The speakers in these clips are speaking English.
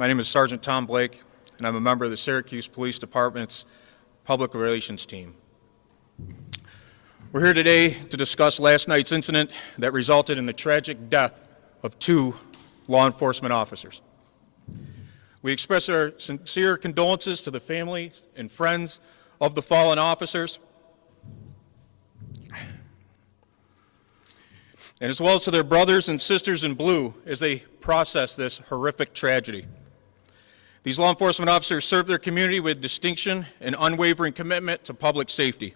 My name is Sergeant Tom Blake, and I'm a member of the Syracuse Police Department's Public Relations team. We're here today to discuss last night's incident that resulted in the tragic death of 2 law enforcement officers. We express our sincere condolences to the families and friends of the fallen officers, and as well as to their brothers and sisters in blue as they process this horrific tragedy. These law enforcement officers serve their community with distinction and unwavering commitment to public safety.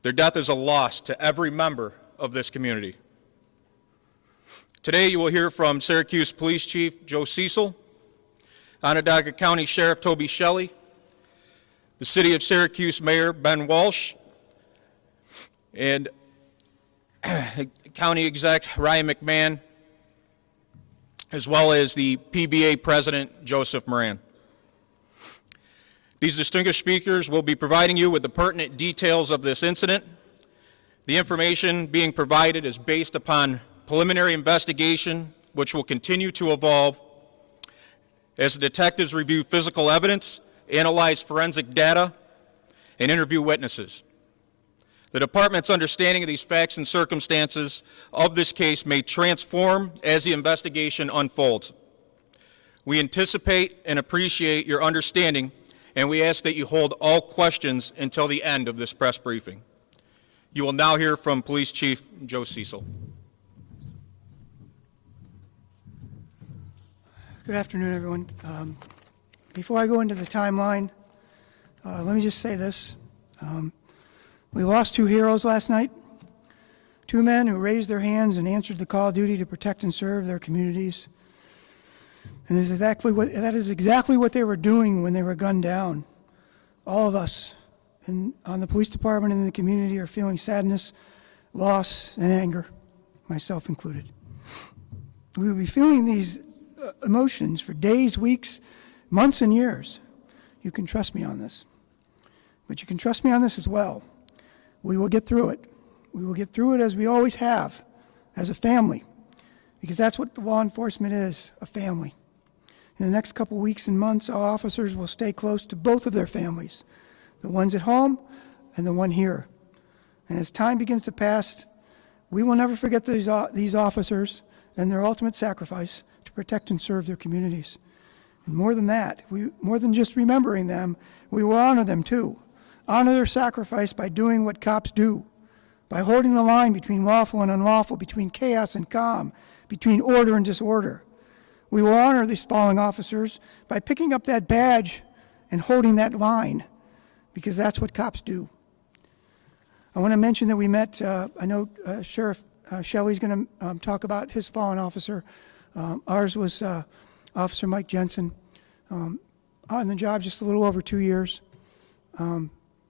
Their death is a loss to every member of this community. Today you will hear from Syracuse Police Chief Joe Cecil, Onondaga County Sheriff Toby Shelley, the City of Syracuse Mayor Ben Walsh, and County Exec Ryan McMahon, as well as the PBA President Joseph Moran. These distinguished speakers will be providing you with the pertinent details of this incident. The information being provided is based upon preliminary investigation, which will continue to evolve as the detectives review physical evidence, analyze forensic data, and interview witnesses. The department's understanding of these facts and circumstances of this case may transform as the investigation unfolds. We anticipate and appreciate your understanding, and we ask that you hold all questions until the end of this press briefing. You will now hear from Police Chief Joe Cecil. Good afternoon, everyone. Before I go into the timeline, let me just say this. We lost 2 heroes last night, 2 men who raised their hands and answered the call of duty to protect and serve their communities. And that is exactly what they were doing when they were gunned down. All of us on the police department and in the community are feeling sadness, loss, and anger, myself included. We will be feeling these emotions for days, weeks, months, and years. You can trust me on this. But you can trust me on this as well. We will get through it. We will get through it as we always have, as a family, because that's what the law enforcement is, a family. In the next couple weeks and months, our officers will stay close to both of their families, the ones at home and the one here. And as time begins to pass, we will never forget these officers and their ultimate sacrifice to protect and serve their communities. And more than that, more than just remembering them, we will honor them too. Honor their sacrifice by doing what cops do, by holding the line between lawful and unlawful, between chaos and calm, between order and disorder. We will honor these fallen officers by picking up that badge and holding that line, because that's what cops do. I want to mention that we met, I know Sheriff Shelley's going to talk about his fallen officer. Ours was Officer Mike Jensen, on the job just a little over 2 years.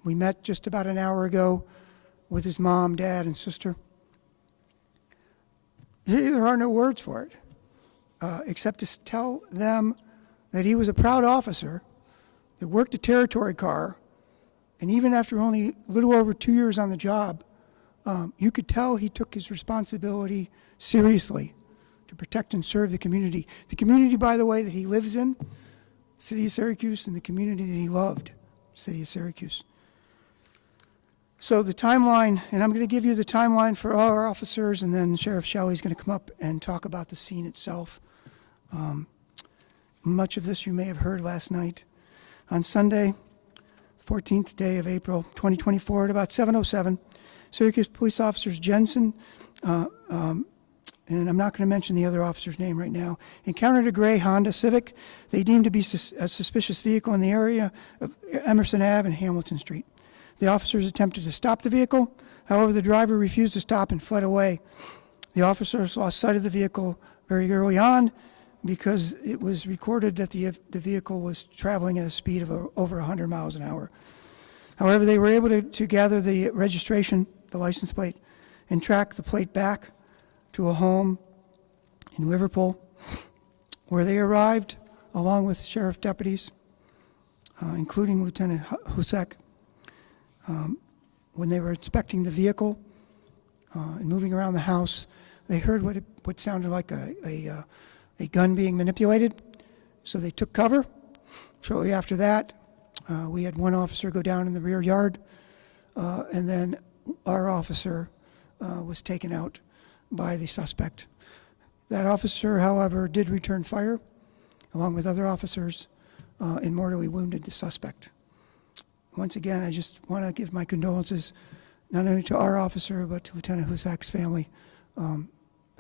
We met just about an hour ago with his mom, dad, and sister. There are no words for it, except to tell them that he was a proud officer that worked a territory car, and even after only a little over 2 years on the job, you could tell he took his responsibility seriously to protect and serve the community. The community, by the way, that he lives in, the City of Syracuse, and the community that he loved, City of Syracuse. So the timeline, and I'm going to give you the timeline for all our officers, and then Sheriff Shelley's going to come up and talk about the scene itself. Much of this you may have heard last night. On Sunday, 14th day of April, 2024, at about 7:07, Syracuse police officers Jensen, and I'm not going to mention the other officer's name right now, encountered a gray Honda Civic they deemed to be a suspicious vehicle in the area of Emerson Ave and Hamilton Street. The officers attempted to stop the vehicle. However, the driver refused to stop and fled away. The officers lost sight of the vehicle very early on because it was recorded that the vehicle was traveling at a speed of over 100 miles an hour. However, they were able to gather the registration, the license plate, and track the plate back to a home in Liverpool, where they arrived along with sheriff deputies, including Lieutenant Husek. When they were inspecting the vehicle and moving around the house, they heard what sounded like a gun being manipulated. So they took cover. Shortly after that, we had one officer go down in the rear yard, and then our officer was taken out by the suspect. That officer, however, did return fire, along with other officers, and mortally wounded the suspect. Once again, I just want to give my condolences not only to our officer, but to Lieutenant Husak's family.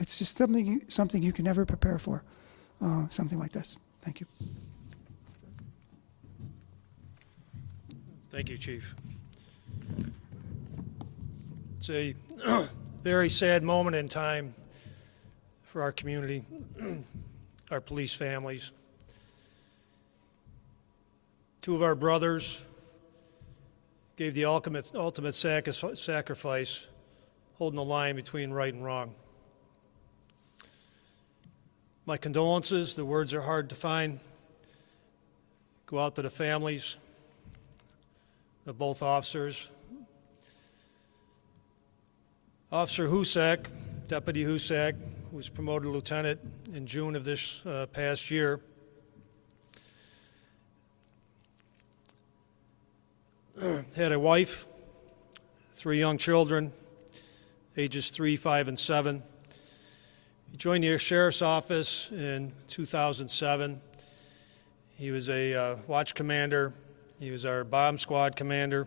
It's just something you can never prepare for, something like this. Thank you. Thank you, Chief. It's a very sad moment in time for our community, our police families. Two of our brothers gave the ultimate sacrifice, holding the line between right and wrong. My condolences, the words are hard to find, go out to the families of both officers. Officer Husak, Deputy Husak, who was promoted to lieutenant in June of this past year, had a wife, 3 young children, ages 3, 5, and 7. He joined the Sheriff's Office in 2007. He was a watch commander. He was our bomb squad commander.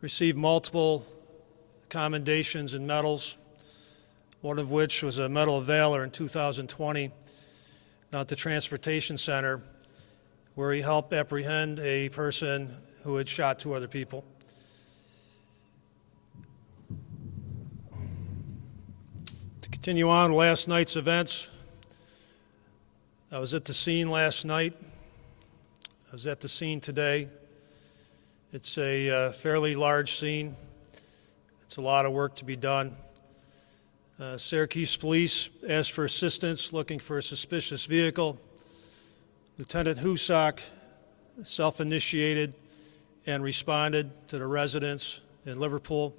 Received multiple commendations and medals, one of which was a Medal of Valor in 2020 at the Transportation Center, where he helped apprehend a person who had shot 2 other people. To continue on last night's events, I was at the scene last night. I was at the scene today. It's a fairly large scene. It's a lot of work to be done. Syracuse Police asked for assistance looking for a suspicious vehicle. Lieutenant Husak self-initiated and responded to the residents in Liverpool.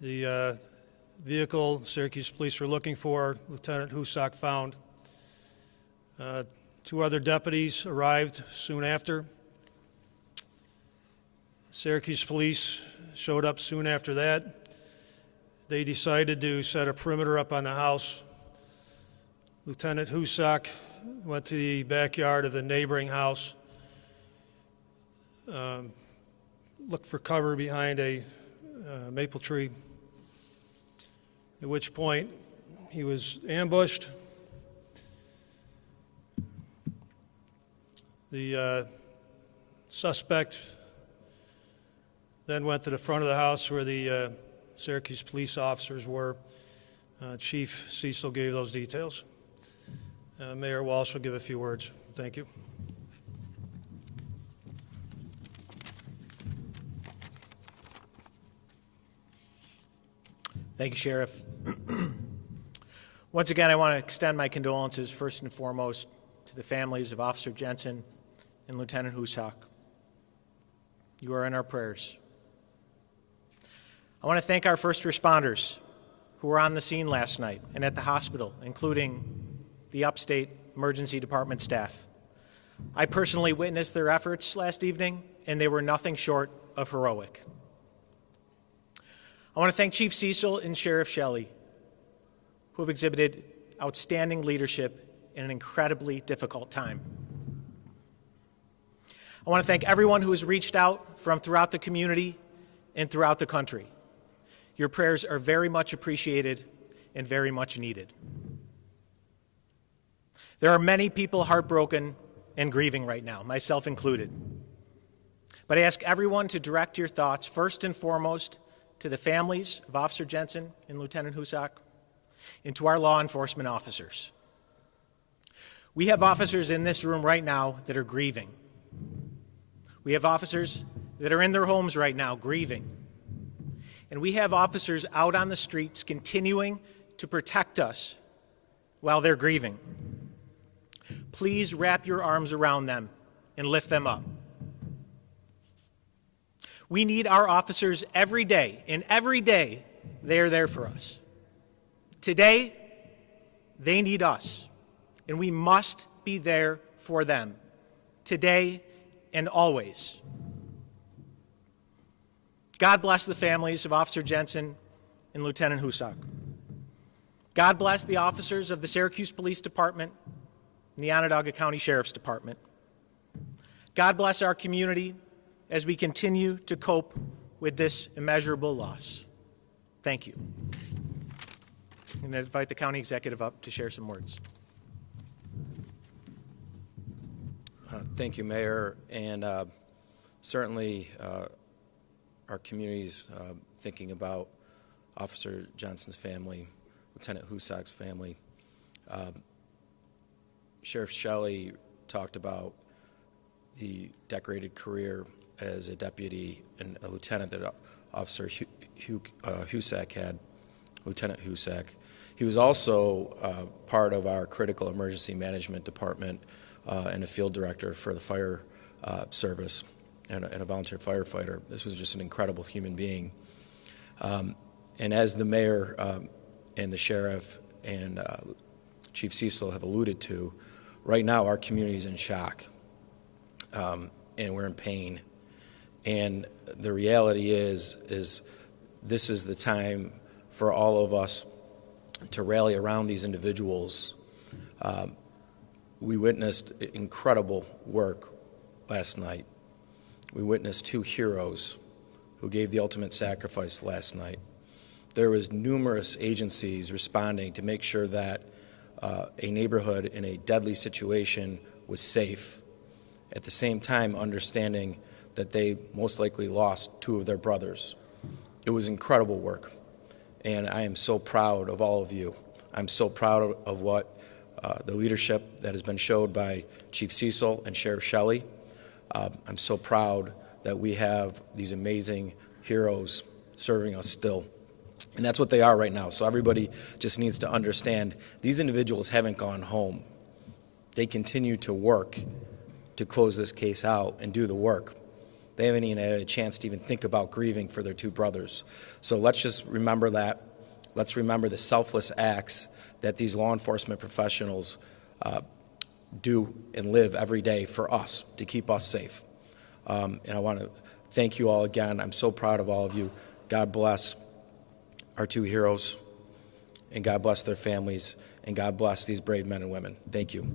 The vehicle Syracuse Police were looking for, Lieutenant Husak found. 2 other deputies arrived soon after. Syracuse Police showed up soon after that. They decided to set a perimeter up on the house. Lieutenant Husak went to the backyard of the neighboring house, looked for cover behind a maple tree, at which point he was ambushed. The suspect then went to the front of the house where the Syracuse police officers were. Chief Cecil gave those details. Mayor Walsh will give a few words. Thank you. Thank you, Sheriff. Once again, I want to extend my condolences first and foremost to the families of Officer Jensen and Lieutenant Husak. You are in our prayers. I want to thank our first responders who were on the scene last night and at the hospital, including the Upstate Emergency Department staff. I personally witnessed their efforts last evening, and they were nothing short of heroic. I want to thank Chief Cecil and Sheriff Shelley, who have exhibited outstanding leadership in an incredibly difficult time. I want to thank everyone who has reached out from throughout the community and throughout the country. Your prayers are very much appreciated and very much needed. There are many people heartbroken and grieving right now, myself included. But I ask everyone to direct your thoughts first and foremost to the families of Officer Jensen and Lieutenant Husak and to our law enforcement officers. We have officers in this room right now that are grieving. We have officers that are in their homes right now grieving. And we have officers out on the streets continuing to protect us while they're grieving. Please wrap your arms around them and lift them up. We need our officers every day, and every day they are there for us. Today, they need us, and we must be there for them, today and always. God bless the families of Officer Jensen and Lieutenant Husak. God bless the officers of the Syracuse Police Department and the Onondaga County Sheriff's Department. God bless our community as we continue to cope with this immeasurable loss. Thank you. And I invite the county executive up to share some words. Thank you, Mayor, and certainly our community's thinking about Officer Johnson's family, Lieutenant Husak's family. Sheriff Shelley talked about the decorated career as a deputy and a lieutenant that Officer Husak had, Lieutenant Husak. He was also part of our critical emergency management department and a field director for the fire service and a volunteer firefighter. This was just an incredible human being. And as the mayor and the sheriff and Chief Cecil have alluded to, right now our community is in shock and we're in pain. And the reality is this is the time for all of us to rally around these individuals. We witnessed incredible work last night. We witnessed two heroes who gave the ultimate sacrifice last night. There was numerous agencies responding to make sure that a neighborhood in a deadly situation was safe. At the same time, understanding that they most likely lost two of their brothers. It was incredible work, and I am so proud of all of you. I'm so proud of what the leadership that has been showed by Chief Cecil and Sheriff Shelley. I'm so proud that we have these amazing heroes serving us still. And that's what they are right now. So everybody just needs to understand these individuals haven't gone home. They continue to work to close this case out and do the work. They haven't even had a chance to even think about grieving for their two brothers. So let's just remember that. Let's remember the selfless acts that these law enforcement professionals do and live every day for us to keep us safe. And I want to thank you all again. I'm so proud of all of you. God bless our two heroes, and God bless their families, and God bless these brave men and women. Thank you.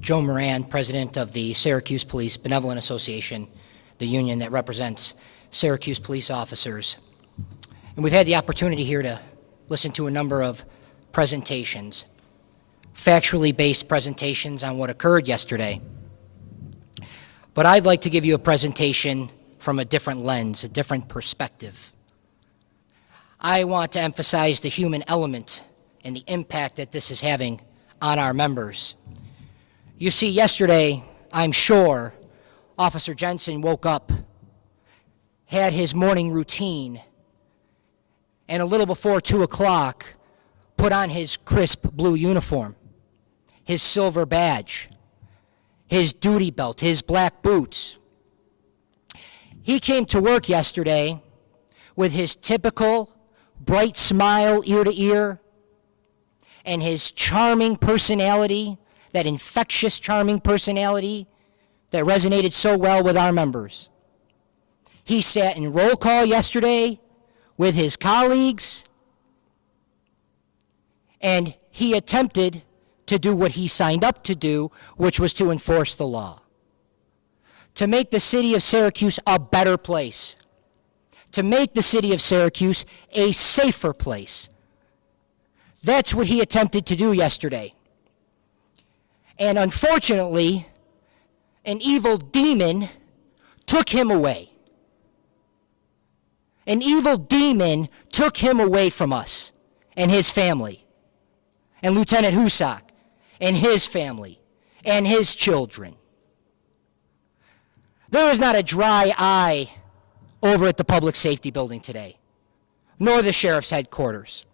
Joe Moran, president of the Syracuse Police Benevolent Association, the union that represents Syracuse police officers. And we've had the opportunity here to listen to a number of presentations, factually based presentations on what occurred yesterday. But I'd like to give you a presentation from a different lens, a different perspective. I want to emphasize the human element and the impact that this is having on our members. You see, yesterday, I'm sure, Officer Jensen woke up, had his morning routine, and a little before 2 o'clock, put on his crisp blue uniform, his silver badge, his duty belt, his black boots. He came to work yesterday with his typical bright smile ear to ear and his charming personality, that infectious, charming personality that resonated so well with our members. He sat in roll call yesterday with his colleagues, and he attempted to do what he signed up to do, which was to enforce the law, to make the city of Syracuse a better place, to make the city of Syracuse a safer place. That's what he attempted to do yesterday. And unfortunately, an evil demon took him away. An evil demon took him away from us and his family, and Lieutenant Husak and his family and his children. There is not a dry eye over at the Public Safety Building today, nor the Sheriff's headquarters.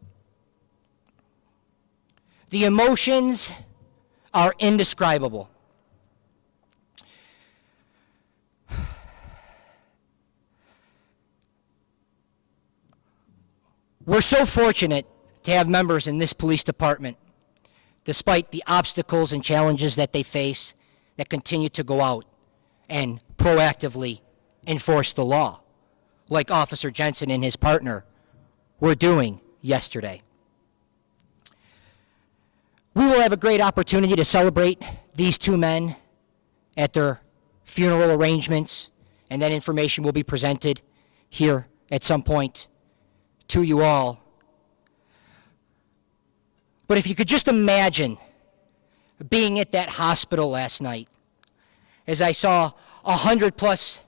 The emotions are indescribable. We're so fortunate to have members in this police department, despite the obstacles and challenges that they face, that continue to go out and proactively enforce the law, like Officer Jensen and his partner were doing yesterday. We will have a great opportunity to celebrate these two men at their funeral arrangements, and that information will be presented here at some point to you all. But if you could just imagine being at that hospital last night, as I saw 100+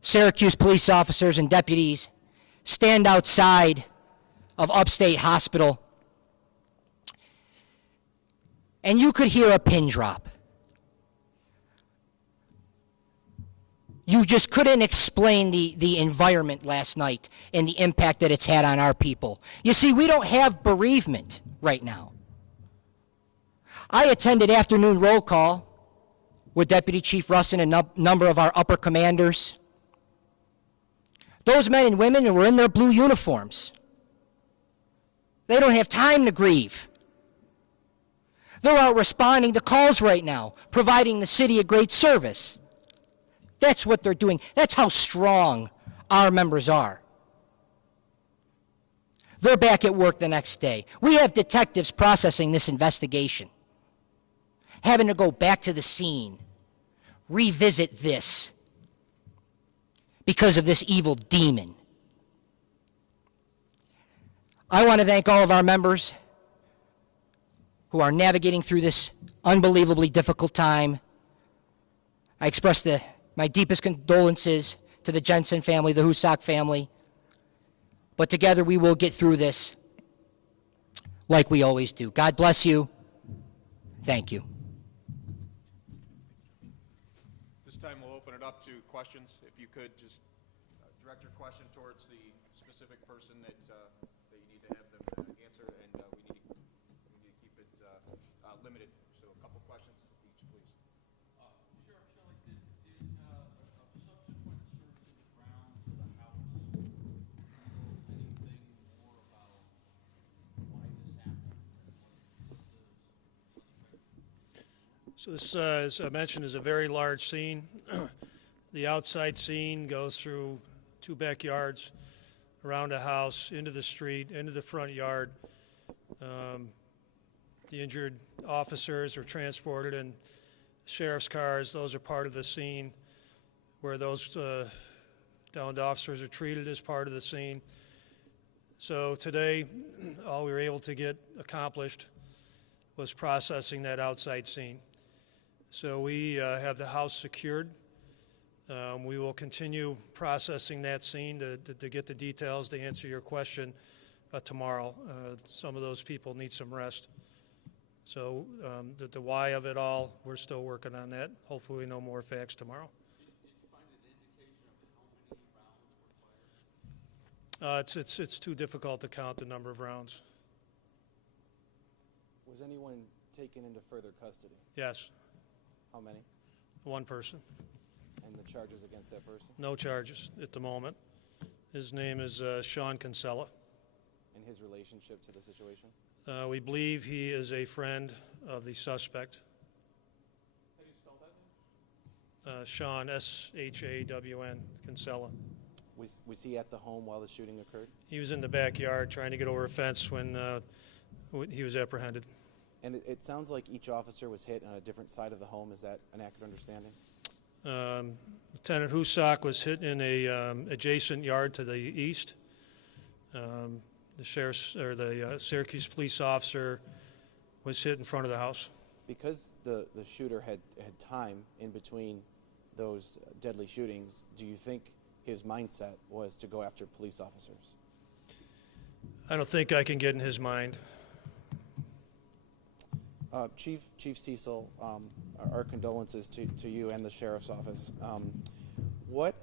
Syracuse police officers and deputies stand outside of Upstate Hospital, and you could hear a pin drop. You just couldn't explain the environment last night and the impact that it's had on our people. You see, we don't have bereavement right now. I attended afternoon roll call with Deputy Chief Russ and a number of our upper commanders. Those men and women who were in their blue uniforms, they don't have time to grieve. They're out responding to calls right now, providing the city a great service. That's what they're doing. That's how strong our members are. They're back at work the next day. We have detectives processing this investigation, having to go back to the scene, revisit this because of this evil demon. I want to thank all of our members who are navigating through this unbelievably difficult time. I express my deepest condolences to the Jensen family, the Husak family. But together we will get through this like we always do. God bless you. Thank you. This time we'll open it up to questions. If you could just direct your question towards the specific person that you need to have them answer, and we need to keep it limited. So a couple questions each, please. Sheriff Shelley, did a subsequent search of the grounds of the house reveal anything more about why this happened? What the suspect? So this, as I mentioned, is a very large scene. The outside scene goes through 2 backyards, around a house, into the street, into the front yard. The injured officers are transported in sheriff's cars. Those are part of the scene, where those downed officers are treated as part of the scene. So today, all we were able to get accomplished was processing that outside scene. So we have the house secured. We will continue processing that scene to get the details to answer your question tomorrow. Some of those people need some rest. So the why of it all, we're still working on that. Hopefully we know more facts tomorrow. Did you find an indication of how many rounds were fired? It's too difficult to count the number of rounds. Was anyone taken into further custody? Yes, How many? 1 person. And the charges against that person? No charges at the moment. His name is Sean Kinsella. And his relationship to the situation? We believe he is a friend of the suspect. How do you spell that name? Sean, S-H-A-W-N, Kinsella. Was he at the home while the shooting occurred? He was in the backyard trying to get over a fence when he was apprehended. And it sounds like each officer was hit on a different side of the home. Is that an accurate understanding? Lieutenant Husak was hit in a adjacent yard to the east. The Syracuse police officer was hit in front of the house. Because the shooter had time in between those deadly shootings, do you think his mindset was to go after police officers? I don't think I can get in his mind. Chief Cecil, our condolences to you and the sheriff's office. What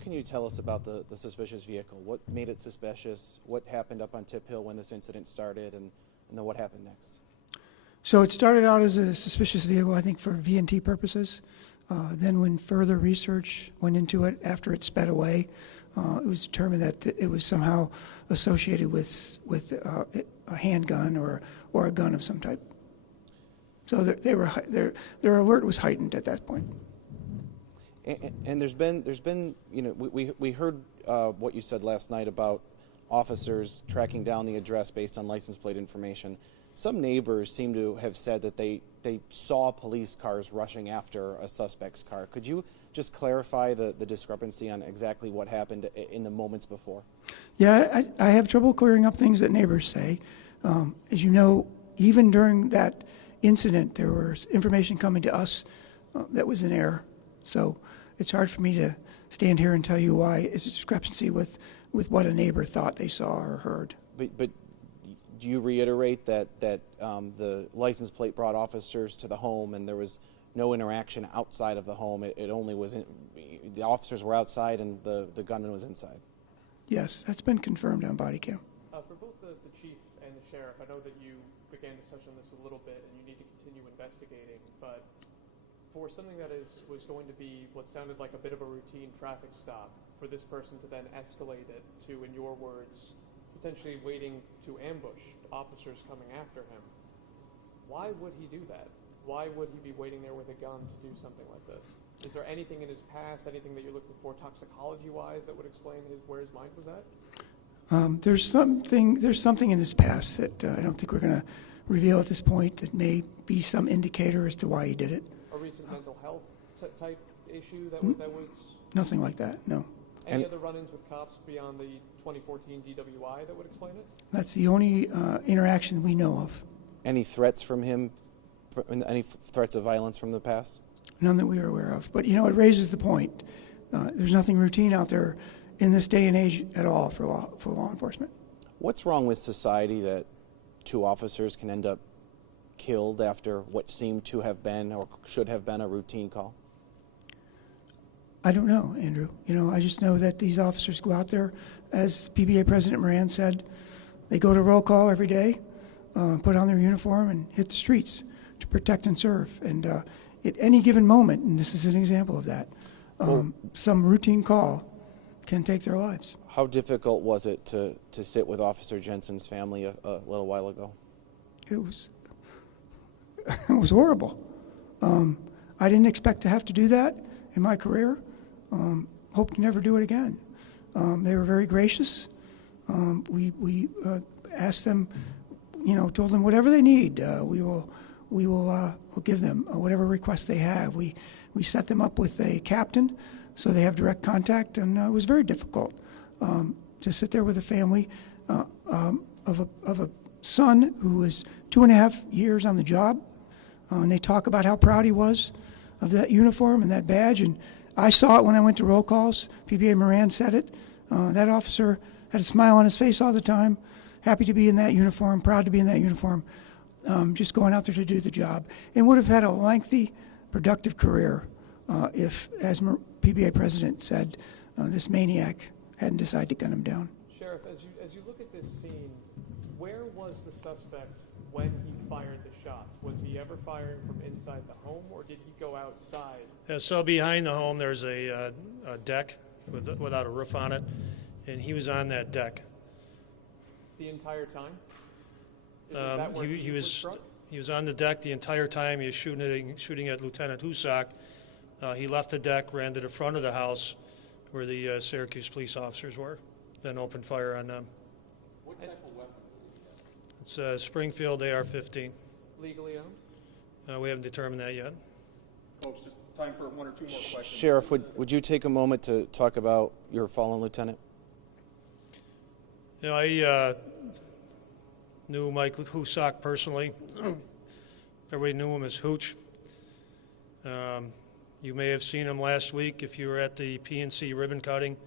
can you tell us about the suspicious vehicle? What made it suspicious? What happened up on Tip Hill when this incident started, and then what happened next? So it started out as a suspicious vehicle, I think, for V&T purposes. Then when further research went into it after it sped away, it was determined that it was somehow associated with a handgun or a gun of some type. So their alert was heightened at that point. And there's been you know, we heard what you said last night about officers tracking down the address based on license plate information. Some neighbors seem to have said that they saw police cars rushing after a suspect's car. Could you just clarify the discrepancy on exactly what happened in the moments before? Yeah, I have trouble clearing up things that neighbors say. As you know, even during that incident, there was information coming to us that was in error. So it's hard for me to stand here and tell you why it's a discrepancy with what a neighbor thought they saw or heard. But do you reiterate that the license plate brought officers to the home and there was no interaction outside of the home? It only was the officers were outside and the gunman was inside. Yes, that's been confirmed on body cam. For both the chief and the sheriff, I know that you began to touch on this a little bit and you need to continue investigating, but for something that was going to be what sounded like a bit of a routine traffic stop, for this person to then escalate it to, in your words, potentially waiting to ambush officers coming after him, why would he do that? Why would he be waiting there with a gun to do something like this? Is there anything in his past, anything that you're looking for toxicology-wise that would explain where his mind was at? There's something in his past that I don't think we're going to reveal at this point that may be some indicator as to why he did it. A recent mental health type issue that was... Nothing like that, no. Any other run-ins with cops beyond the 2014 DWI that would explain it? That's the only interaction we know of. Any threats from him? Any threats of violence from the past? None that we are aware of. But, you know, it raises the point. There's nothing routine out there in this day and age at all for law enforcement. What's wrong with society that two officers can end up killed after what seemed to have been or should have been a routine call? I don't know, Andrew. You know, I just know that these officers go out there, as PBA President Moran said, they go to roll call every day, put on their uniform, and hit the streets to protect and serve. And at any given moment, and this is an example of that, some routine call can take their lives. How difficult was it to sit with Officer Jensen's family a little while ago? It was horrible. I didn't expect to have to do that in my career. Hope to never do it again. They were very gracious. We asked them, you know, told them whatever they need, we'll give them whatever request they have. We set them up with a captain so they have direct contact, and it was very difficult to sit there with a family of a son who was 2.5 years on the job, and they talk about how proud he was of that uniform and that badge. And I saw it when I went to roll calls. PBA Moran said it. That officer had a smile on his face all the time, happy to be in that uniform, proud to be in that uniform, just going out there to do the job, and would have had a lengthy, productive career if, as PBA President said, this maniac hadn't decided to gun him down. Sheriff, as you look at this scene, where was the suspect when he fired the shots? Was he ever firing from inside the home, or did he go outside? So behind the home, there's a deck without a roof on it, and he was on that deck. The entire time? He was on the deck the entire time. He was shooting at Lieutenant Husak. He left the deck, ran to the front of the house where the Syracuse police officers were, then opened fire on them. What type of weapon? It's a Springfield AR-15. Legally owned? We haven't determined that yet. Folks, just time for one or two more questions. Sheriff, would you take a moment to talk about your fallen lieutenant? You know, I knew Mike Husak personally. Everybody knew him as Hooch. You may have seen him last week if you were at the PNC ribbon cutting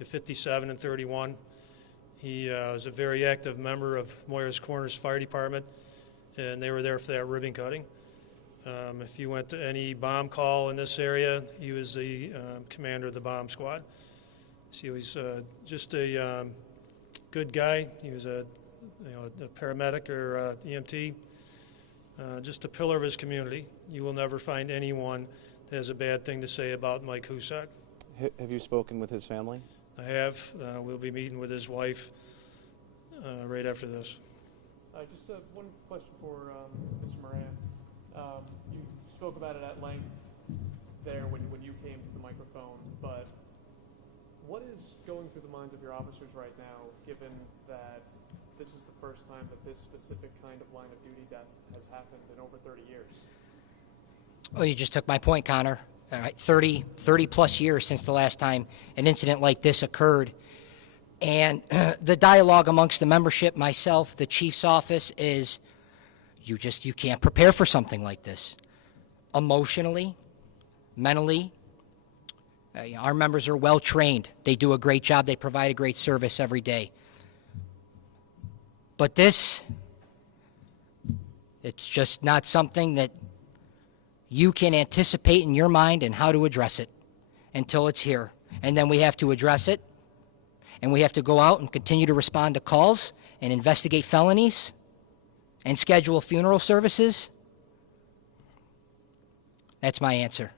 at 57 and 31. He was a very active member of Moyers Corners Fire Department, and they were there for that ribbon cutting. If you went to any bomb call in this area, he was the commander of the bomb squad. So he was just a good guy. He was a paramedic or EMT, just a pillar of his community. You will never find anyone that has a bad thing to say about Mike Husak. Have you spoken with his family? I have. We'll be meeting with his wife right after this. Just one question for Mr. Moran. You spoke about it at length there when you came to the microphone, but what is going through the minds of your officers right now, given that this is the first time that this specific kind of line of duty death has happened in over 30 years? Oh, you just took my point, Connor. All right, 30 plus years since the last time an incident like this occurred. And the dialogue amongst the membership, myself, the chief's office, is you can't prepare for something like this. Emotionally, mentally, our members are well trained. They do a great job. They provide a great service every day. But this, it's just not something that you can anticipate in your mind and how to address it until it's here. And then we have to address it, and we have to go out and continue to respond to calls and investigate felonies and schedule funeral services. That's my answer.